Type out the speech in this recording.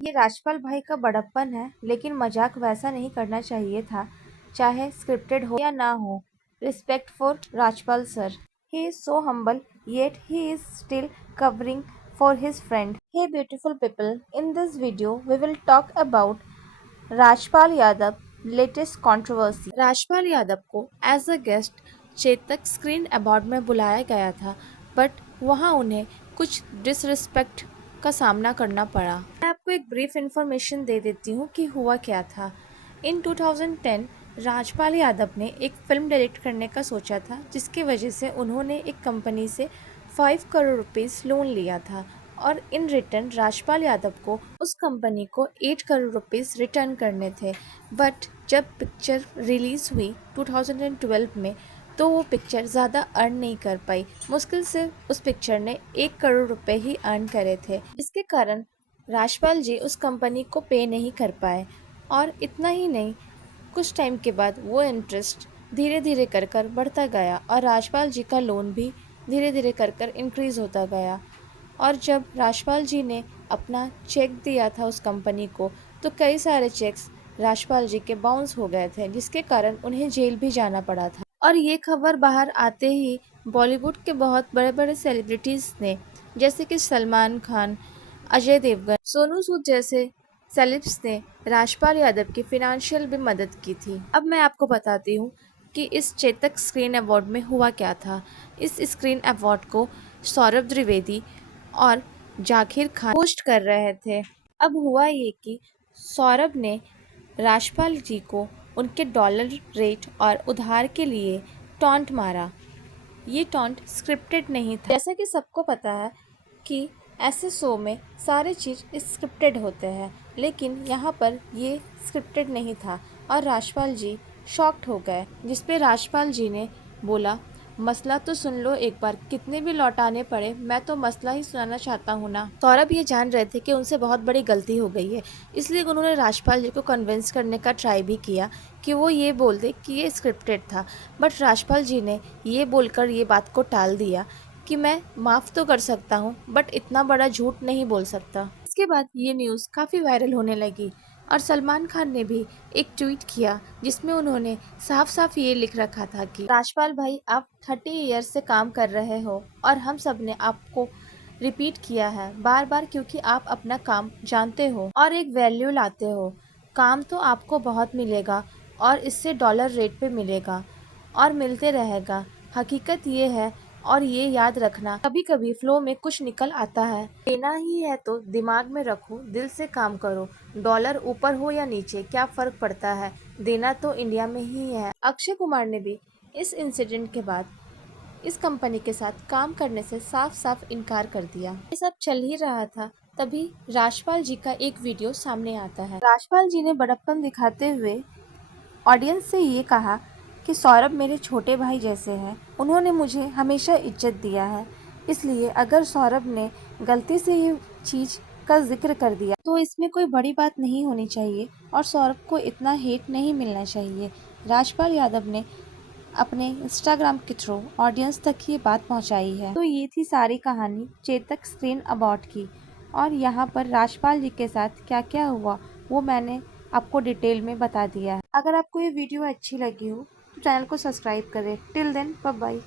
ये राजपाल भाई का बड़प्पन है, लेकिन मजाक वैसा नहीं करना चाहिए था, चाहे स्क्रिप्टेड हो या ना हो। Respect for Rajpal sir. He is so humble, yet he is still covering for his friend. Hey beautiful people, in this video we will talk about Rajpal Yadav latest controversy. Rajpal Yadav को as a guest Chetak screen award में बुलाया गया था, but वहां उन्हें कुछ disrespect का सामना करना पड़ा। मैं आपको एक ब्रीफ इंफॉर्मेशन दे देती हूँ कि हुआ क्या था। इन 2010 राजपाल यादव ने एक फिल्म डायरेक्ट करने का सोचा था, जिसकी वजह से उन्होंने एक कंपनी से 5 करोड़ रुपीस लोन लिया था और इन रिटर्न राजपाल यादव को उस कंपनी को 8 करोड़ रुपीस रिटर्न करने थे। बट जब पिक्चर रिलीज हुई 2012 में, तो वो पिक्चर ज़्यादा अर्न नहीं कर पाई। मुश्किल से उस पिक्चर ने 1 करोड़ रुपए ही अर्न करे थे, जिसके कारण राजपाल जी उस कंपनी को पे नहीं कर पाए। और इतना ही नहीं, कुछ टाइम के बाद वो इंटरेस्ट धीरे धीरे कर कर बढ़ता गया और राजपाल जी का लोन भी धीरे धीरे कर कर इंक्रीज होता गया। और जब राजपाल जी ने अपना चेक दिया था उस कंपनी को, तो कई सारे चेक्स राजपाल जी के बाउंस हो गए थे, जिसके कारण उन्हें जेल भी जाना पड़ा था। और ये खबर बाहर आते ही बॉलीवुड के बहुत बड़े बड़े सेलिब्रिटीज ने, जैसे कि सलमान खान, अजय देवगन, सोनू सूद जैसे सेलिब्स ने राजपाल यादव की फिनेंशियल भी मदद की थी। अब मैं आपको बताती हूँ कि इस चेतक स्क्रीन अवार्ड में हुआ क्या था। इस स्क्रीन अवार्ड को सौरभ द्विवेदी और जाकिर खान होस्ट कर रहे थे। अब हुआ ये कि सौरभ ने राजपाल जी को उनके डॉलर रेट और उधार के लिए टॉन्ट मारा। ये टॉन्ट स्क्रिप्टेड नहीं था। जैसा कि सबको पता है कि ऐसे शो में सारे चीज़ स्क्रिप्टेड होते हैं, लेकिन यहाँ पर ये स्क्रिप्टेड नहीं था और राजपाल जी शॉक्ड हो गए, जिसपे राजपाल जी ने बोला, मसला तो सुन लो एक बार, कितने भी लौटाने पड़े मैं तो मसला ही सुनाना चाहता हूँ ना। सौरभ ये जान रहे थे कि उनसे बहुत बड़ी गलती हो गई है, इसलिए उन्होंने राजपाल जी को कन्विंस करने का ट्राई भी किया कि वो ये बोल दे कि ये स्क्रिप्टेड था। बट राजपाल जी ने ये बोलकर ये बात को टाल दिया कि मैं माफ़ तो कर सकता हूँ, बट इतना बड़ा झूठ नहीं बोल सकता। इसके बाद ये न्यूज़ काफ़ी वायरल होने लगी और सलमान खान ने भी एक ट्वीट किया, जिसमें उन्होंने साफ साफ ये लिख रखा था कि राजपाल भाई, आप 30 ईयर्स से काम कर रहे हो और हम सब ने आपको रिपीट किया है बार बार, क्योंकि आप अपना काम जानते हो और एक वैल्यू लाते हो। काम तो आपको बहुत मिलेगा और इससे डॉलर रेट पे मिलेगा और मिलते रहेगा। हकीकत ये है, और ये याद रखना, कभी कभी फ्लो में कुछ निकल आता है। देना ही है तो दिमाग में रखो, दिल से काम करो। डॉलर ऊपर हो या नीचे क्या फर्क पड़ता है, देना तो इंडिया में ही है। अक्षय कुमार ने भी इस इंसिडेंट के बाद इस कंपनी के साथ काम करने से साफ साफ इनकार कर दिया। ये सब चल ही रहा था, तभी राजपाल जी का एक वीडियो सामने आता है। राजपाल जी ने बड़प्पन दिखाते हुए ऑडियंस से ये कहा कि सौरभ मेरे छोटे भाई जैसे हैं, उन्होंने मुझे हमेशा इज्जत दिया है, इसलिए अगर सौरभ ने गलती से ये चीज़ का जिक्र कर दिया तो इसमें कोई बड़ी बात नहीं होनी चाहिए और सौरभ को इतना हेट नहीं मिलना चाहिए। राजपाल यादव ने अपने इंस्टाग्राम के थ्रू ऑडियंस तक ये बात पहुंचाई है। तो ये थी सारी कहानी चेतक स्क्रीन अवार्ड की, और यहाँ पर राजपाल जी के साथ क्या क्या हुआ वो मैंने आपको डिटेल में बता दिया है। अगर आपको ये वीडियो अच्छी लगी हो तो चैनल को सब्सक्राइब करें। Till then bye bye.